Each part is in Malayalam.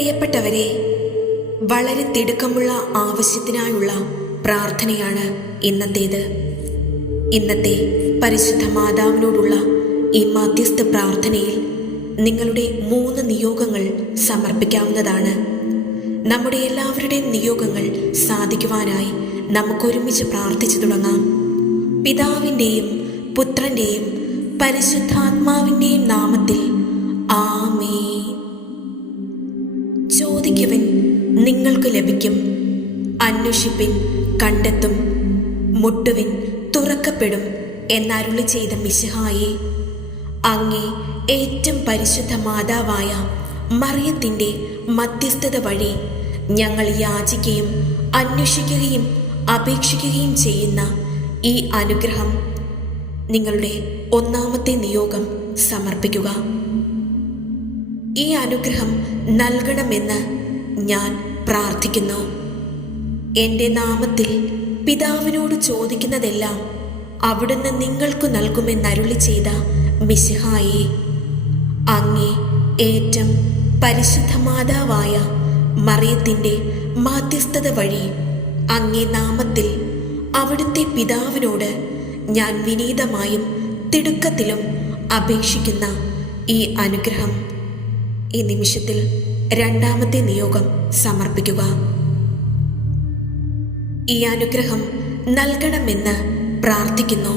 പ്രിയപ്പെട്ടവരെ, വളരെ തിടുക്കമുള്ള ആവശ്യത്തിനായുള്ള പ്രാർത്ഥനയാണ് ഇന്നത്തേത്. ഇന്നത്തെ പരിശുദ്ധ മാതാവിനോടുള്ള ഈ മധ്യസ്ഥ പ്രാർത്ഥനയിൽ നിങ്ങളുടെ 3 നിയോഗങ്ങൾ സമർപ്പിക്കാവുന്നതാണ്. നമ്മുടെ എല്ലാവരുടെയും നിയോഗങ്ങൾ സാധിക്കുവാനായി നമുക്കൊരുമിച്ച് പ്രാർത്ഥിച്ചു തുടങ്ങാം. പിതാവിൻ്റെയും പുത്രൻ്റെയും പരിശുദ്ധാത്മാവിൻ്റെയും നാമത്തിൽ ആമേൻ. ചോദിക്കുവിൻ, നിങ്ങൾക്ക് ലഭിക്കും. അന്വേഷിപ്പിൻ, കണ്ടെത്തും. മുട്ടുവിൻ, തുറക്കപ്പെടും എന്നരുളി ചെയ്ത മിശിഹായെ, അങ്ങേ ഏറ്റവും പരിശുദ്ധ മാതാവായ മറിയത്തിൻ്റെ മധ്യസ്ഥത വഴി ഞങ്ങൾ യാചിക്കുകയും അന്വേഷിക്കുകയും അപേക്ഷിക്കുകയും ചെയ്യുന്ന ഈ അനുഗ്രഹം നിങ്ങളുടെ 1ാമത്തെ നിയോഗം സമർപ്പിക്കുക. ഈ അനുഗ്രഹം നൽകണമെന്ന് ഞാൻ പ്രാർത്ഥിക്കുന്നു. എൻ്റെ നാമത്തിൽ പിതാവിനോട് ചോദിക്കുന്നതെല്ലാം അവിടുന്ന് നിങ്ങൾക്ക് നൽകുമെന്നരുളി ചെയ്ത മിശിഹായെ, അങ്ങേ ഏറ്റവും പരിശുദ്ധ മാതാവായ മറിയത്തിൻ്റെ മധ്യസ്ഥത വഴി അങ്ങേ നാമത്തിൽ അവിടുത്തെ പിതാവിനോട് ഞാൻ വിനീതമായും തിടുക്കത്തിലും അപേക്ഷിക്കുന്ന ഈ അനുഗ്രഹം ഈ നിമിഷത്തിൽ 2ാമത്തെ നിയോഗം സമർപ്പിക്കുക. ഈ അനുഗ്രഹം നൽകണമെന്ന് പ്രാർത്ഥിക്കുന്നു.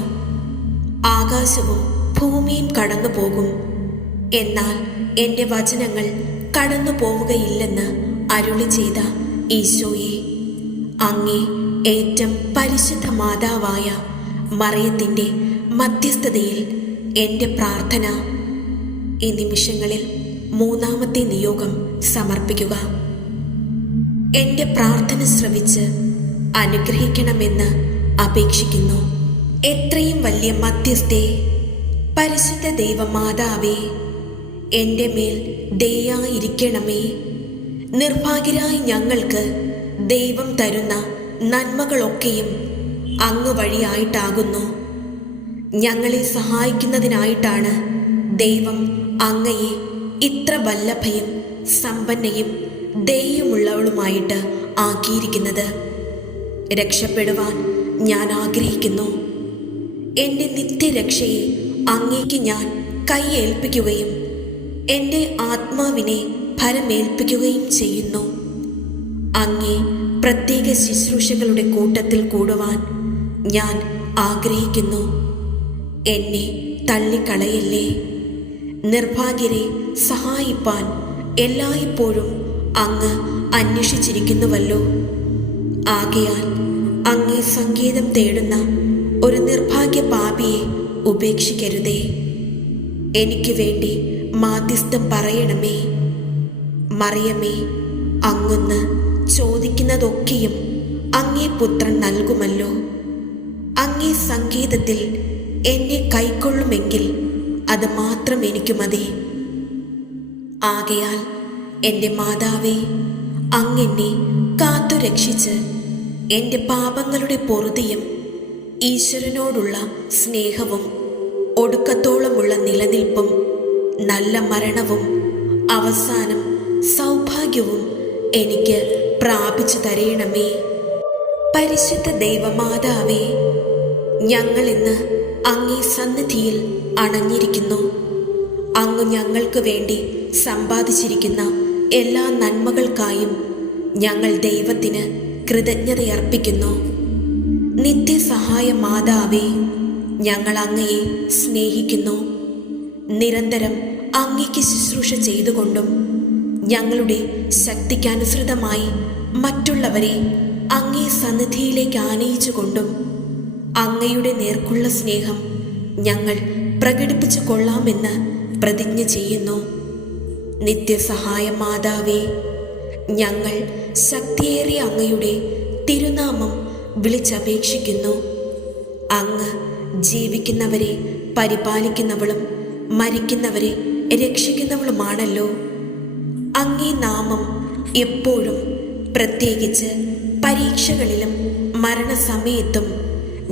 ആകാശവും ഭൂമിയും കടന്നു പോകും, എന്നാൽ എൻ്റെ വചനങ്ങൾ കടന്നു പോവുകയില്ലെന്ന് അരുളി ചെയ്ത ഈശോയെ, അങ്ങേ ഏറ്റവും പരിശുദ്ധ മാതാവായ മറിയത്തിൻ്റെ മധ്യസ്ഥതയിൽ എൻ്റെ പ്രാർത്ഥന ഈ നിമിഷങ്ങളിൽ 3ാമത്തെ നിയോഗം സമർപ്പിക്കുക. എൻ്റെ പ്രാർത്ഥന ശ്രവിച്ച് അനുഗ്രഹിക്കണമെന്ന് അപേക്ഷിക്കുന്നു. എത്രയും വലിയ മധ്യസ്ഥേ, പരിശുദ്ധ ദൈവമാതാവേ, എൻ്റെ മേൽ ദയായിരിക്കണമേ. നിർഭാഗ്യരായി ഞങ്ങൾക്ക് ദൈവം തരുന്ന നന്മകളൊക്കെയും അങ്ങ് വഴിയായിട്ടാകുന്നു. ഞങ്ങളെ സഹായിക്കുന്നതിനായിട്ടാണ് ദൈവം അങ്ങയെ ഇത്ര വല്ലഭയും സമ്പന്നയും ദയയുമുള്ളവളുമായിട്ട് ആക്കിയിരിക്കുന്നത്. രക്ഷപ്പെടുവാൻ ഞാൻ ആഗ്രഹിക്കുന്നു. എൻ്റെ നിത്യരക്ഷയെ അങ്ങേക്ക് ഞാൻ കൈയേൽപ്പിക്കുകയും എൻ്റെ ആത്മാവിനെ ഫലമേൽപ്പിക്കുകയും ചെയ്യുന്നു. അങ്ങേ പ്രത്യേക ശുശ്രൂഷകളുടെ കൂട്ടത്തിൽ കൂടുവാൻ ഞാൻ ആഗ്രഹിക്കുന്നു. എന്നെ തള്ളിക്കളയല്ലേ. നിർഭാഗ്യരെ സഹായിപ്പാൻ എല്ലായ്പ്പോഴും അങ്ങ് അന്വേഷിച്ചിരിക്കുന്നുവല്ലോ. ആകയാൽ അങ്ങേ സങ്കേതം തേടുന്ന ഒരു നിർഭാഗ്യ പാപിയെ ഉപേക്ഷിക്കരുതേ. എനിക്ക് വേണ്ടി മാധ്യസ്ഥം പറയണമേ. മറിയമേ, അങ്ങൊന്ന് ചോദിക്കുന്നതൊക്കെയും അങ്ങേ പുത്രൻ നൽകുമല്ലോ. അങ്ങേ സങ്കേതത്തിൽ എന്നെ കൈക്കൊള്ളുമെങ്കിൽ അത് മാത്രം എനിക്ക് മതി. ആകയാൽ എൻ്റെ മാതാവേ, അങ്ങെന്നെ കാത്തു രക്ഷിച്ച് എൻ്റെ പാപങ്ങളുടെ പൊറുതിയും ഈശ്വരനോടുള്ള സ്നേഹവും ഒടുക്കത്തോളമുള്ള നിലനിൽപ്പും നല്ല മരണവും അവസാനം സൗഭാഗ്യവും എനിക്ക് പ്രാപിച്ചു തരയണമേ. പരിശുദ്ധ ദൈവമാതാവേ, ഞങ്ങളിന്ന് അങ്ങേ സന്നിധിയിൽ അണഞ്ഞിരിക്കുന്നു. അങ്ങ് ഞങ്ങൾക്ക് വേണ്ടി സമ്പാദിച്ചിരിക്കുന്ന എല്ലാ നന്മകൾക്കായും ഞങ്ങൾ ദൈവത്തിന് കൃതജ്ഞതയർപ്പിക്കുന്നു. നിത്യസഹായ മാതാവേ, ഞങ്ങൾ അങ്ങയെ സ്നേഹിക്കുന്നു. നിരന്തരം അങ്ങയ്ക്ക് ശുശ്രൂഷ ചെയ്തുകൊണ്ടും ഞങ്ങളുടെ ശക്തിക്കനുസൃതമായി മറ്റുള്ളവരെ അങ്ങേ സന്നിധിയിലേക്ക് ആനയിച്ചുകൊണ്ടും അങ്ങയുടെ നേർക്കുള്ള സ്നേഹം ഞങ്ങൾ പ്രകടിപ്പിച്ചു കൊള്ളാമെന്ന് പ്രതിജ്ഞ ചെയ്യുന്നു. നിത്യസഹായ മാതാവേ, ഞങ്ങൾ ശക്തിയേറിയ അങ്ങയുടെ തിരുനാമം വിളിച്ചപേക്ഷിക്കുന്നു. അങ്ങ് ജീവിക്കുന്നവരെ പരിപാലിക്കുന്നവളും മരിക്കുന്നവരെ രക്ഷിക്കുന്നവളുമാണല്ലോ. അങ്ങേ നാമം എപ്പോഴും, പ്രത്യേകിച്ച് പരീക്ഷകളിലും മരണസമയത്തും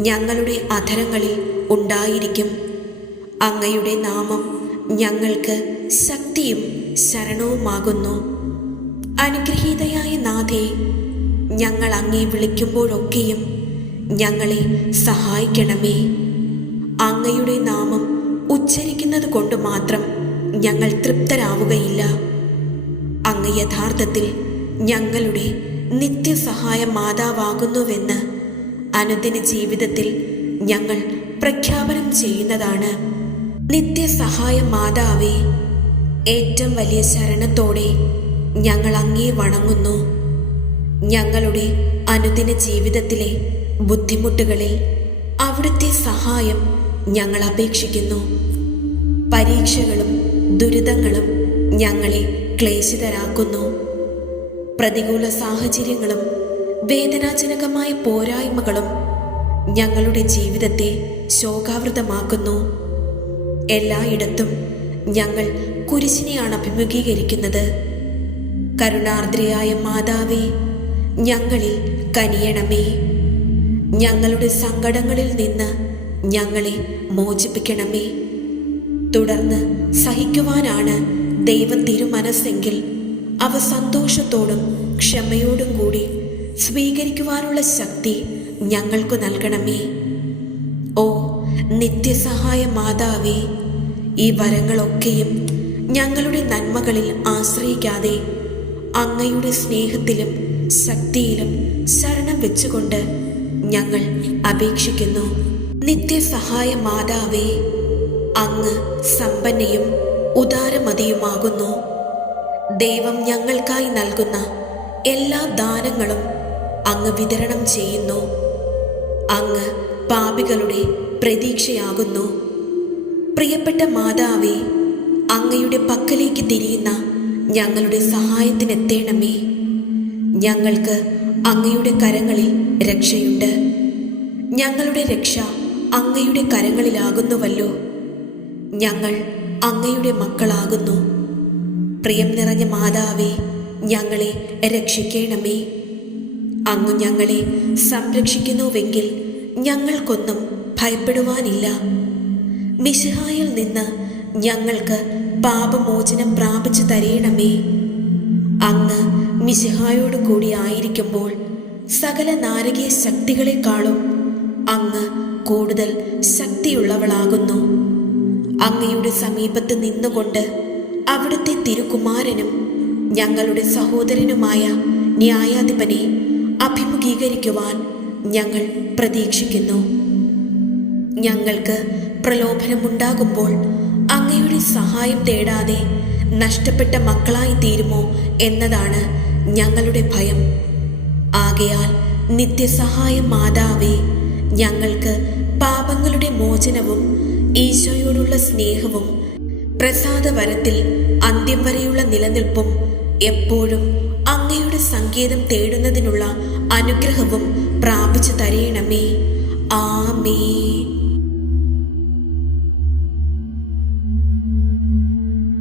ഞങ്ങളുടെ അധരങ്ങളിൽ ഉണ്ടായിരിക്കും. അങ്ങയുടെ നാമം ഞങ്ങൾക്ക് ശക്തിയും ശരണവുമാകുന്നു. അനുഗ്രഹീതയായ നാഥേ, ഞങ്ങൾ അങ്ങേ വിളിക്കുമ്പോഴൊക്കെയും ഞങ്ങളെ സഹായിക്കണമേ. അങ്ങയുടെ നാമം ഉച്ചരിക്കുന്നത് കൊണ്ട് മാത്രം ഞങ്ങൾ തൃപ്തരാവുകയില്ല. അങ്ങ് യഥാർത്ഥത്തിൽ ഞങ്ങളുടെ നിത്യസഹായ മാതാവാകുന്നുവെന്ന് അനുദിന ജീവിതത്തിൽ ഞങ്ങൾ പ്രഖ്യാപനം ചെയ്യുന്നതാണ്. നിത്യസഹായ മാതാവേ, ഏറ്റവും വലിയ ശരണത്തോടെ ഞങ്ങൾ അങ്ങേ വണങ്ങുന്നു. ഞങ്ങളുടെ അനുദിന ജീവിതത്തിലെ ബുദ്ധിമുട്ടുകളിൽ അവിടുത്തെ സഹായം ഞങ്ങൾ അപേക്ഷിക്കുന്നു. പരീക്ഷകളും ദുരിതങ്ങളും ഞങ്ങളെ ക്ലേശിതരാക്കുന്നു. പ്രതികൂല സാഹചര്യങ്ങളും വേദനാജനകമായ പോരായ്മകളും ഞങ്ങളുടെ ജീവിതത്തെ ശോകാവൃതമാക്കുന്നു. എല്ലായിടത്തും ഞങ്ങൾ കുരിശിനെയാണ് അഭിമുഖീകരിക്കുന്നത്. കരുണാർദ്രയായ മാതാവേ, ഞങ്ങളിൽ കനിയണമേ. ഞങ്ങളുടെ സങ്കടങ്ങളിൽ നിന്ന് ഞങ്ങളെ മോചിപ്പിക്കണമേ. തുടർന്ന് സഹിക്കുവാനാണ് ദൈവം തിരുമനസ്സെങ്കിൽ അവ സന്തോഷത്തോടും ക്ഷമയോടും കൂടി സ്വീകരിക്കുവാനുള്ള ശക്തി ഞങ്ങൾക്ക് നൽകണമേ. ഓ നിത്യസഹായ മാതാവേ, ഈ വരങ്ങളൊക്കെയും ഞങ്ങളുടെ നന്മകളിൽ ആശ്രയിക്കാതെ അങ്ങയുടെ സ്നേഹത്തിലും ശക്തിയിലും ശരണം വെച്ചുകൊണ്ട് ഞങ്ങൾ അപേക്ഷിക്കുന്നു. നിത്യസഹായ മാതാവേ, അങ്ങ് സമ്പന്നയും ഉദാരമതിയുമാകുന്നു. ദൈവം ഞങ്ങൾക്കായി നൽകുന്ന എല്ലാ ദാനങ്ങളും അങ്ങ് വിതരണം ചെയ്യുന്നു. അങ്ങ് പാപികളുടെ പ്രതീക്ഷയാകുന്നു. പ്രിയപ്പെട്ട മാതാവേ, അങ്ങയുടെ പക്കലേക്ക് തിരിയുന്ന ഞങ്ങളുടെ സഹായത്തിനെത്തേണമേ. ഞങ്ങൾക്ക് അങ്ങയുടെ കരങ്ങളിൽ രക്ഷയുണ്ട്. ഞങ്ങളുടെ രക്ഷ അങ്ങയുടെ കരങ്ങളിലാകുന്നുവല്ലോ. ഞങ്ങൾ അങ്ങയുടെ മക്കളാകുന്നു. പ്രിയം നിറഞ്ഞ മാതാവേ, ഞങ്ങളെ രക്ഷിക്കണമേ. അങ്ങ് ഞങ്ങളെ സംരക്ഷിക്കുന്നുവെങ്കിൽ ഞങ്ങൾക്കൊന്നും ഭയപ്പെടുവാനില്ല. മിശിഹായിൽ നിന്ന് ഞങ്ങൾക്ക് പാപമോചനം പ്രാപിച്ചു തരയണമേ. അങ്ങ് മിശിഹായോട് കൂടി ആയിരിക്കുമ്പോൾ സകല നാരകീയ ശക്തികളെക്കാളും അങ്ങ് കൂടുതൽ ശക്തിയുള്ളവളാകുന്നു. അങ്ങയുടെ സമീപത്ത് നിന്നുകൊണ്ട് അവിടുത്തെ തിരുകുമാരനും ഞങ്ങളുടെ സഹോദരനുമായ ന്യായാധിപനെ അഭിമുഖീകരിക്കുവാൻ ഞങ്ങൾ പ്രതീക്ഷിക്കുന്നു. ഞങ്ങൾക്ക് പ്രലോഭനമുണ്ടാകുമ്പോൾ അങ്ങയുടെ സഹായം തേടാതെ നഷ്ടപ്പെട്ട മക്കളായി തീരുമോ എന്നതാണ് ഞങ്ങളുടെ ഭയം. ആകയാൽ നിത്യസഹായ മാതാവേ, ഞങ്ങൾക്ക് പാപങ്ങളുടെ മോചനവും ഈശോയോടുള്ള സ്നേഹവും പ്രസാദവരത്തിൽ അന്ത്യം വരെയുള്ള നിലനിൽപ്പും എപ്പോഴും അങ്ങയുടെ സങ്കേതം തേടുന്നതിനുള്ള അനുഗ്രഹവും പ്രാപിച്ചു തരയണമേ. ആമേൻ.